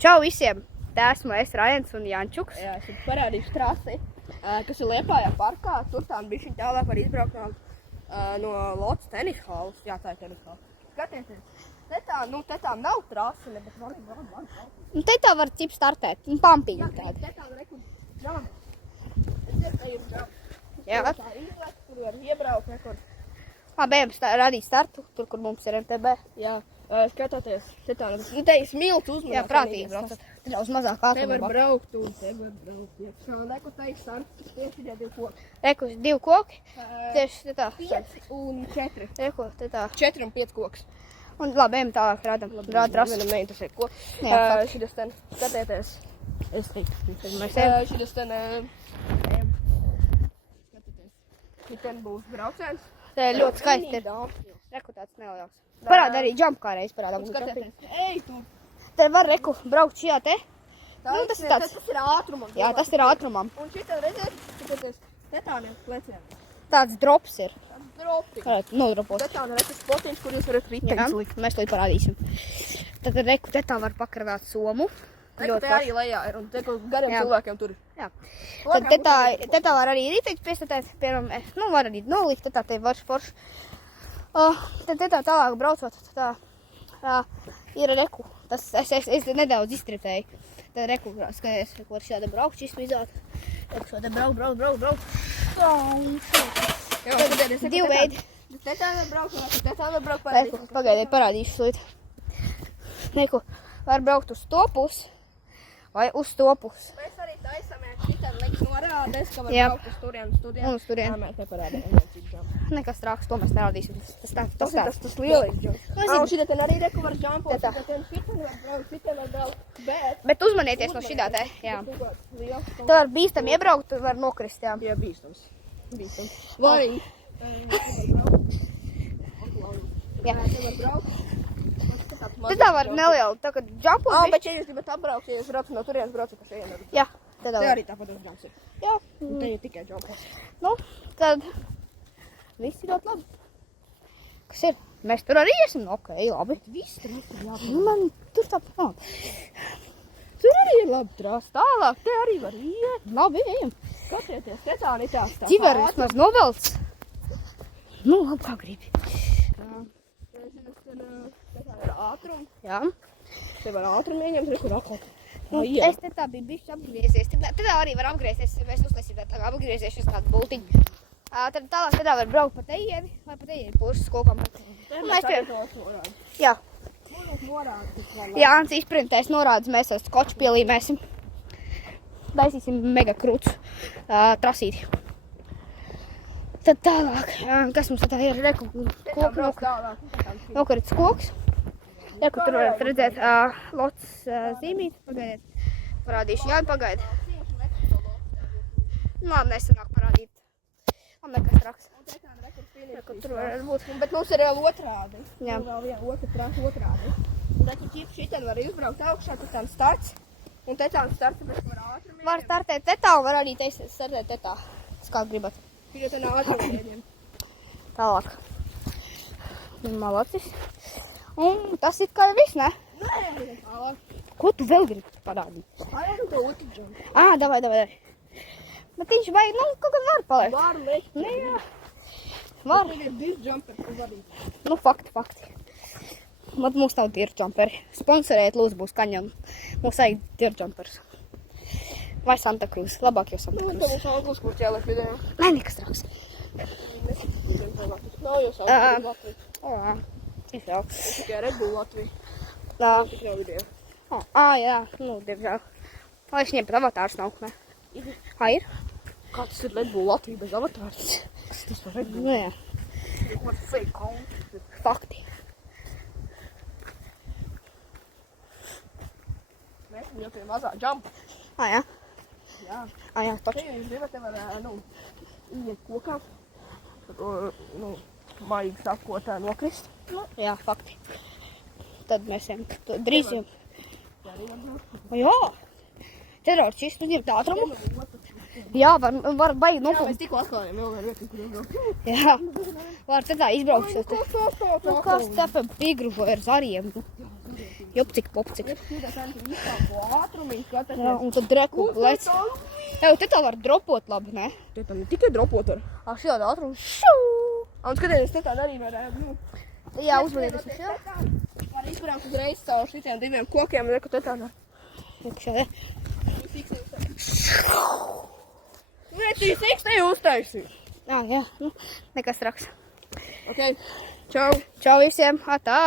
Čau visiem! Te esmu es, Rajens un Jančuks. Jā, es jums parādīšu trasi, kas ir Liepājā parkā. Tur tā bišķiņ tālāk var izbraukt no Lotas tenisa halles. Jā, tā ir tenisa halle. Skatieties, te tā nav trasi, bet var. Te tā var cip startēt, un pampiņu tādu. Te tā var rekur džamps. Es te ir džamps. Jā. Tā izlēt, tur var iebraukt rekur. Bējam radīt startu, tur, kur mums ir MTB. Jā, skatāties, te tā, te ir smilts uzmanāt. Jā, prātīgi braucat. Te jau uz mazāk Te ātrumu. var braukt un te var braukt. Jā, rekur te ir starts, tieši tie 2 koki. Reku, 2 koki. Tieši te tā. 5 un 4. Reku, te tā. 4 un 5 koks. Un labi, ejam tālāk rādam. Rāda trasu. Vienam neinteresē, ko. Jā, Šitas ten, skatieties. Es teiktu. Mēs ejam. Šitas ten, skatieties. Ten būs brauciens. Te ļoti skaisti ir. Reku tāds neliels. Parāda arī jump kā reiz parādām. Skatieties. Ej, tu. Te var reku braukt šajā te. Tas ir ātrumam. Jā, tas ir ātrumam. Un šitā redziet, skatieties, te tā ne pleciem. Tāds drops ir. Dropi. Varētu nodropot. Te tā ne reku spotiņš, kur jūs varat Jā, riteņus likt. mēs to parādīsim. Tad reku te tā var pakravāt somu. Reku te arī lejā ir un te gariem Jā. cilvēkiem tur ir. Jā. Tad te tā var arī riteņus piestatēt, piemēram, var arī nolikt, te tā te var forši. Tad te tā tālāk braucot, tā ir reku. Tas es nedaudz iztripēju. Tad reku, skaties, var šāda braukt, šis vizāt. Reku šāda braukt. Jā, skatieties, Divi veidi. Te tā var braukt, te tā var braukt Reku, pagaidiet, parādīšu slīt. Reku, var braukt uz to pusi vai uz to pusi. Mēs arī taisamies šitam liks norādes, ka var Jā. braukt uz turien. Un uz turien. Jā, mēs neparādījām. Nekas trāks, to mēs nerādīsim. Tas Tas lielais džumps. zinu. Šitā ten arī reku var džampot, Te tā. šitā ten šitam var braukt, šitā var braukt, bet... Bet uzmanieties no šitā te, jā. Liels. Tu var bīstam iebraukt, tu var nokrist, jā. Jā, bīstams. Vai arī... Jā. Te var braukt. Te tā var nelielu, tā kā džampot. Bet ja jūs gribat apbraukt, ja jūs braucat no turienes, braucat pa šejienu. Jā, te tā Te var. arī tāpat uz džamps ir. Jā, Un te ir tikai džampos. nu, tad viss ir ļoti labi. Kas ir? Mēs tur arī esam, nu, ok, labi. Viss tur ir labi. Nu, man tur tā nav. Tur arī ir labi trās. Tālāk, te arī var iet. Labi, ejam. Skatieties, te tā nitās tā. Civar vismaz novelc. Nu, labi, kā gribi. Te tā ir ātrum. Jā. Te var ātrum ieņemt, rekur atkal. Nu, es te tā biju bišķi apgriezies. Te tā arī var apgriezties, mēs uztaisīsim tā apgriezies uz kādu bultiņu. Tad tālāk te tā var braukt pa teieni vai pa teieni puses kokam. Mēs pie... Jā. Jā, Ants izprintēs norādes, mēs ar skoču pielīmēsim. Daisīsim mega krūts trasīti. Tad tālāk, kas mums tā ir, reku, koku nokarits koks. Reku, tur varat redzēt Lotas zīmīt, pagaidiet, parādīšu, jā, pagaidi. Labi, nesanāk parādīt. Man nekas traks. Reku, tur var būt. Bet mums ir jau otrādi. Jā. Vēl viena otra trasa otrādi. Un tad šitien var izbraukt augšā, tad tam starts. Un te tam starts, bet var ātrum ieņemt. Var startēt te tā un var arī startēt te tā. Kā gribat. Tikai te ātrum ieņemt. Tālāk. Malacis. Un tas ir kā jau viss, ne? Nē, tālāk. Ko tu vēl gribi parādīt? Pārējām to otru džumpu. Davai. Bet viņš vajag, nu, kaut kad var palikt. Var likt. Nu, jā. Var. Tur ir 2 jumperi, ko vadīt. Nu, fakti. Mums nav tirjumperi. Sponsorēt, lūdzu, būs kaņam. Mums vajag tirjumpers. Vai Santa Cruz. Labāk jau Santa Nu, Cruz. to mums anglis, kur ķēlēt video. Nē, nekas traks. Nav jau anglis Latvija. Jā. Izvēl. Tikai Red Bull Latvija. Jā. Tik nav video. Jā. Nu, diemžēl. Lai viņiem pat avatārs nav, ne? Ir? Kā tas ir Red Bull Latvija bez avatārs? Kas tas par Red Bull? Nu, jā. What fake count? Fakti. Mēs jau pie mazā jumpa. Jā. Jā. Jā, Te taču. jau jūs gribat, te var, iet kokā. Maigi sakot, nokrist. Jā, fakti. Tad mēs ejam drīz jau. Jā, arī var braukt. Jā. Terors, šis uzņemt ātrumu. Jā, var baigi Jā, nopūst. mēs tikko atklājām vēl vienu vietu, kur braukt. Jā. Var te tā izbraukt. Nu, kas te pa pigružo ar zariem. Jopcik, popcik. Šitā santi vispāko ātrumiņu, skatāties. Jā, un tad dreku lec. Jā, te tā var dropot labi, ne? Te tam ne tikai dropot var. Šādā ātrumu. Šū! Un skatieties, te tāda arī var, Jā, uzmanīties uz šo. Var izbraukt uzreiz caur šitiem 2 kokiem, un reku te tāda. Iekšā, ja. Nē, tī sikstēju uztaisīju. Jā, nu, nekas traks. Ok, čau. Čau visiem, atā!